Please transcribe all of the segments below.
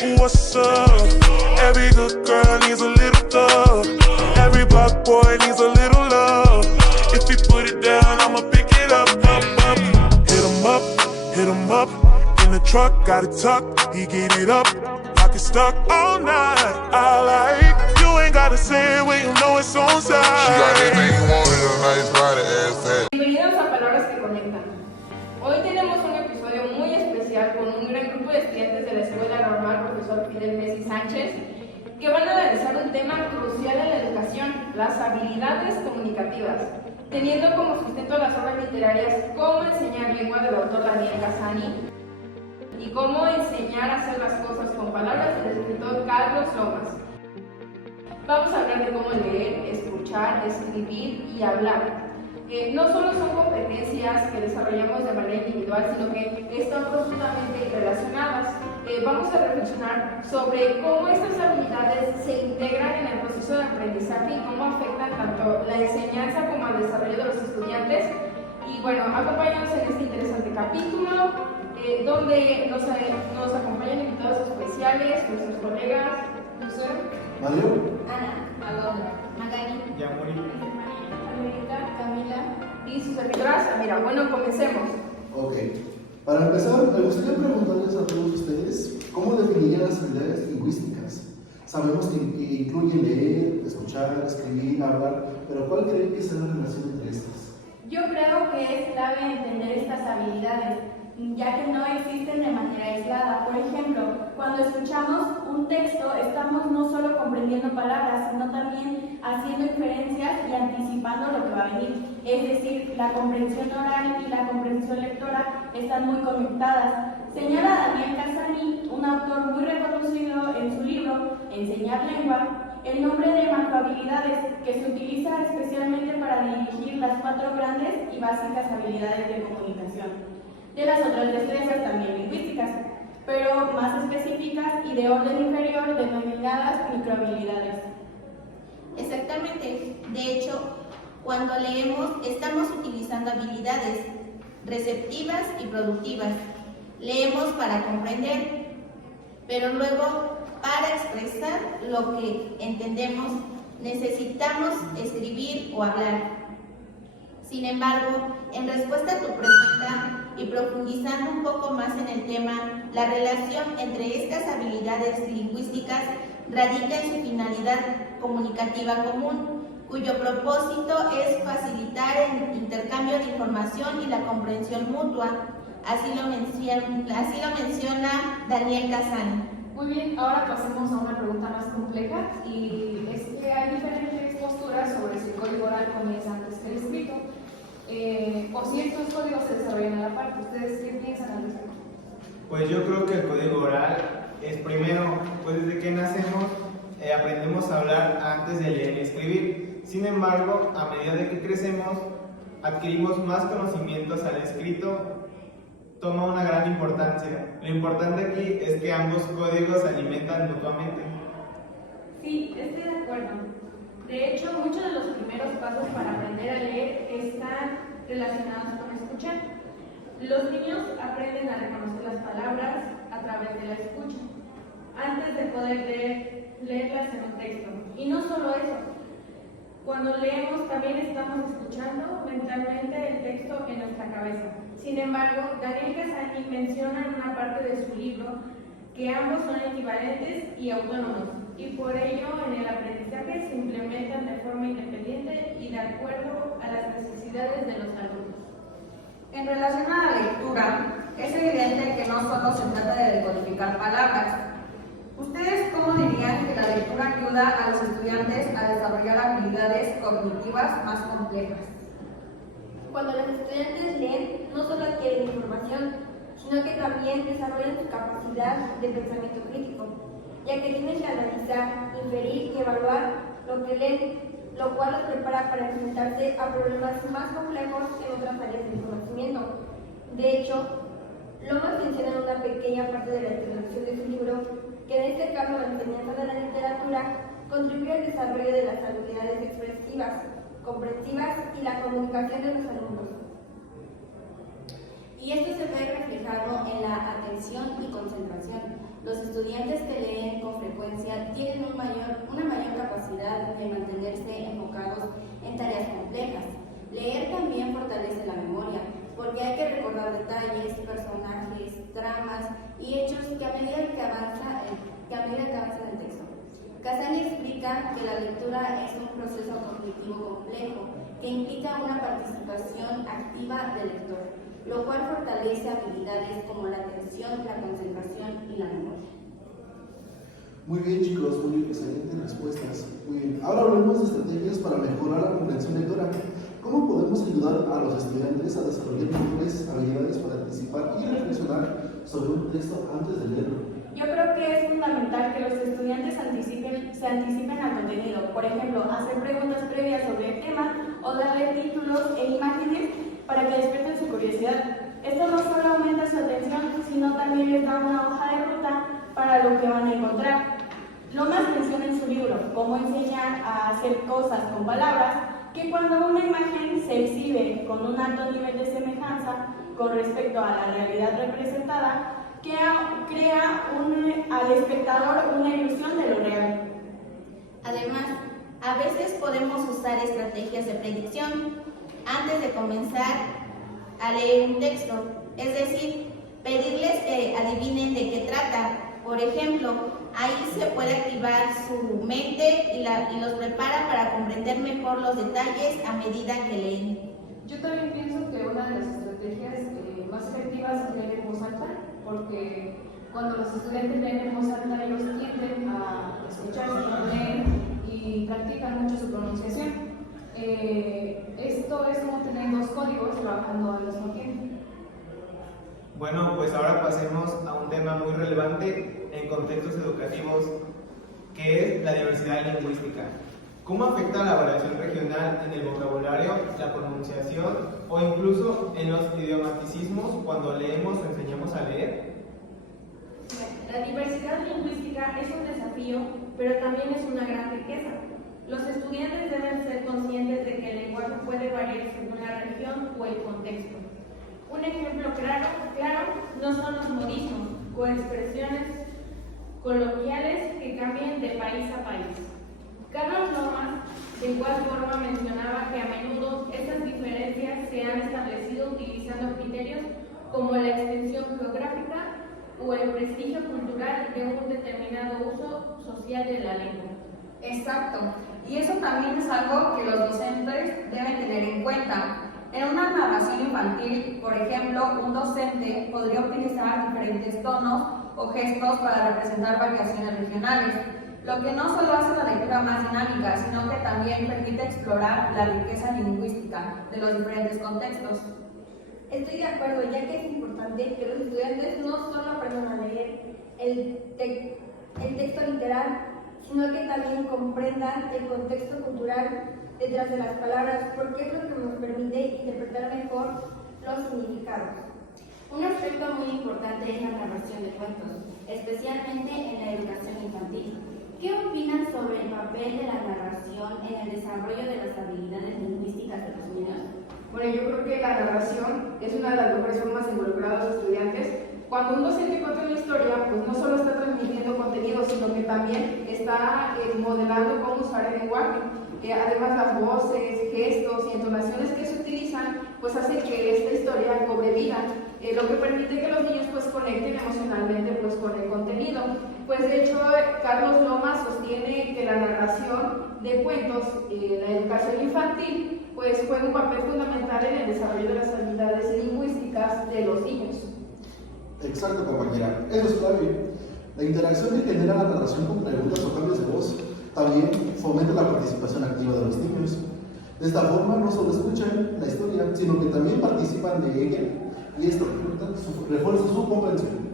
What's up? Every good girl needs a little thug. Every black boy needs a little love. If he put it down, I'ma pick it up, up, up. Hit him up. In the truck, got it tucked. He get it up. Pocket stuck all night. I like. You ain't gotta say it when you know it's on side. She got everything you want in a nice body, ass fat. Bienvenidos a Palabras que Conectan. Hoy tenemos un episodio muy especial con un gran grupo de estudiantes de la Escuela Normal Profesor Fidel Messi Sánchez, que van a analizar un tema crucial en la educación, las habilidades comunicativas, teniendo como sustento las obras literarias Cómo enseñar lengua del autor Daniel Cassani y Cómo enseñar a hacer las cosas con palabras del escritor Carlos Lomas. Vamos a hablar de cómo leer, escuchar, escribir y hablar. No solo son competencias que desarrollamos de manera individual, sino que están profundamente relacionadas. Vamos a reflexionar sobre cómo estas habilidades se integran en el proceso de aprendizaje y cómo afectan tanto la enseñanza como al desarrollo de los estudiantes. Y bueno, acompáñanos en este interesante capítulo, donde nos acompañan invitados especiales, nuestros colegas, José, Mario, Ana, Alondra, Magani, Yamuri, América, Camila y su servidora Samira. Bueno, comencemos. Ok. Para empezar, me gustaría preguntarles a todos ustedes cómo definirían las habilidades lingüísticas. Sabemos que incluye leer, escuchar, escribir, hablar, pero ¿cuál creen que sea la relación entre estas? Yo creo que es clave entender estas habilidades, ya que no existen de manera aislada. Por ejemplo, cuando escuchamos un texto, estamos no solo comprendiendo palabras, sino también haciendo inferencias y anticipando lo que va a venir. Es decir, la comprensión oral y la comprensión lectora están muy conectadas. Señala Daniel Cassani, un autor muy reconocido en su libro Enseñar lengua, el nombre de macrohabilidades, que se utiliza especialmente para dirigir las 4 grandes y básicas habilidades de comunicación. De las otras destrezas también lingüísticas, pero más específicas y de orden inferior denominadas microhabilidades. Exactamente. De hecho, cuando leemos estamos utilizando habilidades receptivas y productivas. Leemos para comprender, pero luego para expresar lo que entendemos necesitamos escribir o hablar. Sin embargo, en respuesta a tu pregunta y profundizando un poco más en el tema, la relación entre estas habilidades lingüísticas radica en su finalidad comunicativa común, cuyo propósito es facilitar el intercambio de información y la comprensión mutua. Así lo menciona Daniel Cassani. Muy bien, ahora pasemos a una pregunta más compleja, y es que hay diferentes posturas sobre si el código oral comienza antes que el escrito, o si estos códigos se desarrollan a la par. ¿Ustedes qué piensan al respecto? Pues yo creo que el código oral es primero, pues desde que nacemos aprendemos a hablar antes de leer y escribir. Sin embargo, a medida de que crecemos, adquirimos más conocimientos al escrito, toma una gran importancia. Lo importante aquí es que ambos códigos se alimentan mutuamente. Sí, estoy de acuerdo. De hecho, muchos de los primeros pasos para aprender a leer están relacionados con escuchar. Los niños aprenden a reconocer las palabras a través de la escucha, antes de poder leerlas en un texto. Y no solo eso, cuando leemos también estamos escuchando mentalmente el texto en nuestra cabeza. Sin embargo, Daniel Cassani menciona en una parte de su libro que ambos son equivalentes y autónomos, y por ello en el aprendizaje se implementan de forma independiente y de acuerdo a las necesidades de los alumnos. En relación a la lectura, es evidente que no solo se trata de decodificar palabras. ¿Ustedes cómo dirían que la lectura ayuda a los estudiantes a desarrollar habilidades cognitivas más complejas? Cuando los estudiantes leen, no solo adquieren información, sino que también desarrollan su capacidad de pensamiento crítico, ya que tienen que analizar, inferir y evaluar lo que leen, lo cual los prepara para enfrentarse a problemas más complejos en otras áreas del conocimiento. De hecho, Lomas menciona en una pequeña parte de la introducción de su libro que en este caso la enseñanza de la literatura contribuye al desarrollo de las habilidades expresivas, comprensivas y la comunicación de los alumnos. Y esto se ve reflejado en la atención y concentración. Los estudiantes estudiantes que leen con frecuencia tienen una mayor capacidad de mantenerse enfocados en tareas complejas. Leer también fortalece la memoria, porque hay que recordar detalles, personajes, tramas y hechos que a medida que avanza el texto. Casani explica que la lectura es un proceso cognitivo complejo que implica una participación activa del lector, lo cual fortalece habilidades como la atención, la concentración y la memoria. Muy bien, chicos, muy excelentes respuestas. Muy bien. Ahora hablemos de estrategias para mejorar la comprensión lectora. ¿Cómo podemos ayudar a los estudiantes a desarrollar mejores habilidades para anticipar y reflexionar sobre un texto antes de leerlo? Yo creo que es fundamental que los estudiantes se anticipen al contenido. Por ejemplo, hacer preguntas previas sobre el tema o darle títulos e imágenes para que despierten su curiosidad. Esto no solo aumenta su atención, sino también les da una hoja de ruta para lo que van a encontrar. Lomas menciona en su libro cómo enseñar a hacer cosas con palabras, que cuando una imagen se exhibe con un alto nivel de semejanza con respecto a la realidad representada, crea al espectador una ilusión de lo real. Además, a veces podemos usar estrategias de predicción antes de comenzar a leer un texto, es decir, pedirles que adivinen de qué trata. Por ejemplo, ahí se puede activar su mente y los prepara para comprender mejor los detalles a medida que leen. Yo también pienso que una de las estrategias más efectivas es leer en voz alta, porque cuando los estudiantes leen en voz alta ellos tienden a escuchar su leer y practican mucho su pronunciación. Esto es como tener dos códigos trabajando al mismo tiempo. Bueno, pues ahora pasemos a un tema muy relevante en contextos educativos, que es la diversidad lingüística. ¿Cómo afecta la variación regional en el vocabulario, la pronunciación o incluso en los idiomaticismos cuando leemos o enseñamos a leer? La diversidad lingüística es un desafío, pero también es una gran riqueza. Los estudiantes deben ser conscientes de que el lenguaje puede variar según la región o el contexto. Un ejemplo claro no son los modismos o expresiones coloquiales que cambian de país a país. Carlos Lomas de igual forma mencionaba que a menudo estas diferencias se han establecido utilizando criterios como la extensión geográfica o el prestigio cultural de un determinado uso social de la lengua. Exacto, y eso también es algo que los docentes deben tener en cuenta. En una narración infantil, por ejemplo, un docente podría utilizar diferentes tonos o gestos para representar variaciones regionales, lo que no solo hace la lectura más dinámica, sino que también permite explorar la riqueza lingüística de los diferentes contextos. Estoy de acuerdo, ya que es importante que los estudiantes no solo aprendan a leer el texto literal, sino que también comprendan el contexto cultural detrás de las palabras, porque es lo que nos permite interpretar mejor los significados. Un aspecto muy importante es la narración de cuentos, especialmente en la educación infantil. ¿Qué opinan sobre el papel de la narración en el desarrollo de las habilidades lingüísticas de los niños? Bueno, yo creo que la narración es una de las mejores formas de involucrar a los estudiantes. Cuando un docente cuenta una historia, pues no solo está transmitiendo contenido, sino que también está modelando cómo usar el lenguaje. Además, las voces, gestos y entonaciones que se utilizan, pues hacen que esta historia cobre vida, lo que permite que los niños pues conecten emocionalmente pues con el contenido. Pues de hecho, Carlos Lomas sostiene que la narración de cuentos en la educación infantil pues juega un papel fundamental en el desarrollo de las habilidades lingüísticas de los niños. Exacto, compañera. Eso es clave. La interacción que genera la narración con preguntas o cambios de voz también fomenta la participación activa de los niños. De esta forma, no solo escuchan la historia, sino que también participan de ella y esto refuerza su comprensión.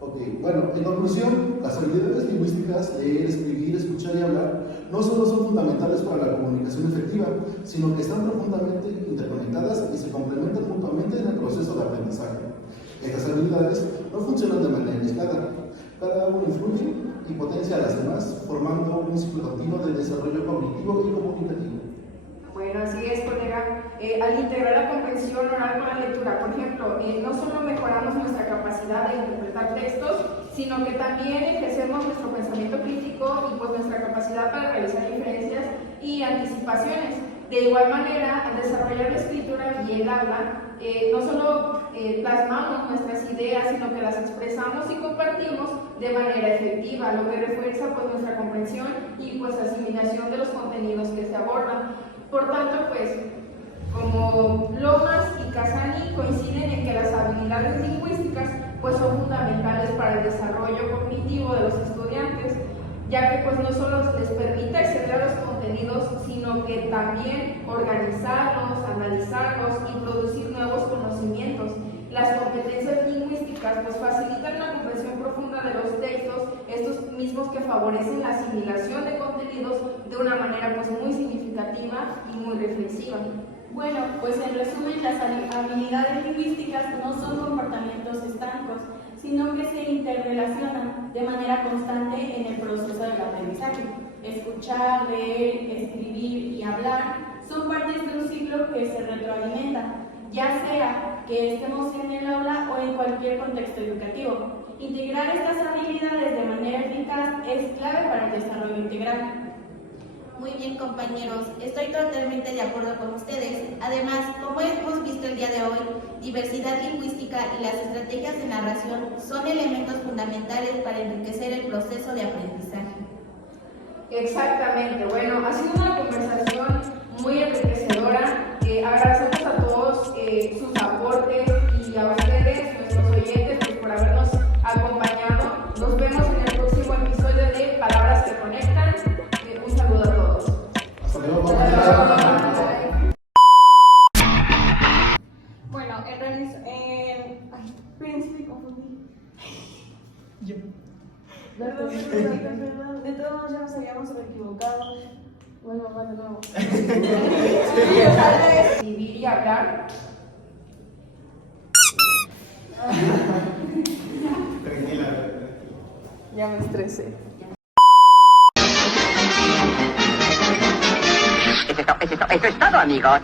Ok, bueno, en conclusión, las habilidades lingüísticas, leer, escribir, escuchar y hablar, no solo son fundamentales para la comunicación efectiva, sino que están profundamente interconectadas y se complementan mutuamente en el proceso de aprendizaje. Estas habilidades no funcionan de manera aislada, cada uno influye y potencia a las demás, formando un ciclo continuo de desarrollo cognitivo y comunicativo. Bueno, así es, colega. Al integrar la comprensión oral con la lectura, por ejemplo, no solo mejoramos nuestra capacidad de interpretar textos, sino que también ejercemos nuestro pensamiento crítico y pues nuestra capacidad para realizar inferencias y anticipaciones. De igual manera, al desarrollar la escritura y el habla, no solo plasmamos nuestras ideas, sino que las expresamos y compartimos de manera efectiva, lo que refuerza pues nuestra comprensión y pues asimilación de los contenidos que se abordan. Por tanto, pues, como Lomas y Casani coinciden en que las habilidades lingüísticas pues son fundamentales para el desarrollo cognitivo de los estudiantes, ya que pues no solo les permite acceder a los contenidos, sino que también organizarlos, analizarlos y producir nuevos conocimientos. Las competencias lingüísticas pues facilitan una comprensión profunda de los textos, estos mismos que favorecen la asimilación de contenidos de una manera pues muy significativa y muy reflexiva. Bueno, pues en resumen, las habilidades lingüísticas no son comportamientos estancos, sino que se interrelacionan de manera constante en el proceso del aprendizaje. Escuchar, leer, escribir y hablar son partes de un ciclo que se retroalimenta, ya sea que estemos en el aula o en cualquier contexto educativo. Integrar estas habilidades de manera eficaz es clave para el desarrollo integral. Muy bien, compañeros, estoy totalmente de acuerdo con ustedes. Además, como hemos visto el día de hoy, diversidad lingüística y las estrategias de narración son elementos fundamentales para enriquecer el proceso de aprendizaje. Exactamente, bueno, ha sido una conversación muy enriquecedora. Agradecemos a todos sus aportes y a ustedes, nuestros oyentes, pues, por habernos acompañado. Nos vemos en el próximo episodio de Palabras que Conectan. Un saludo a todos. Hasta luego. Bueno, en realidad, espérense, me confundí. Perdón. De todos modos ya nos habíamos equivocado. Bueno, mamá, de nuevo. Escribir y hablar. Tranquila. Ya me estresé. Eso es todo, amigos.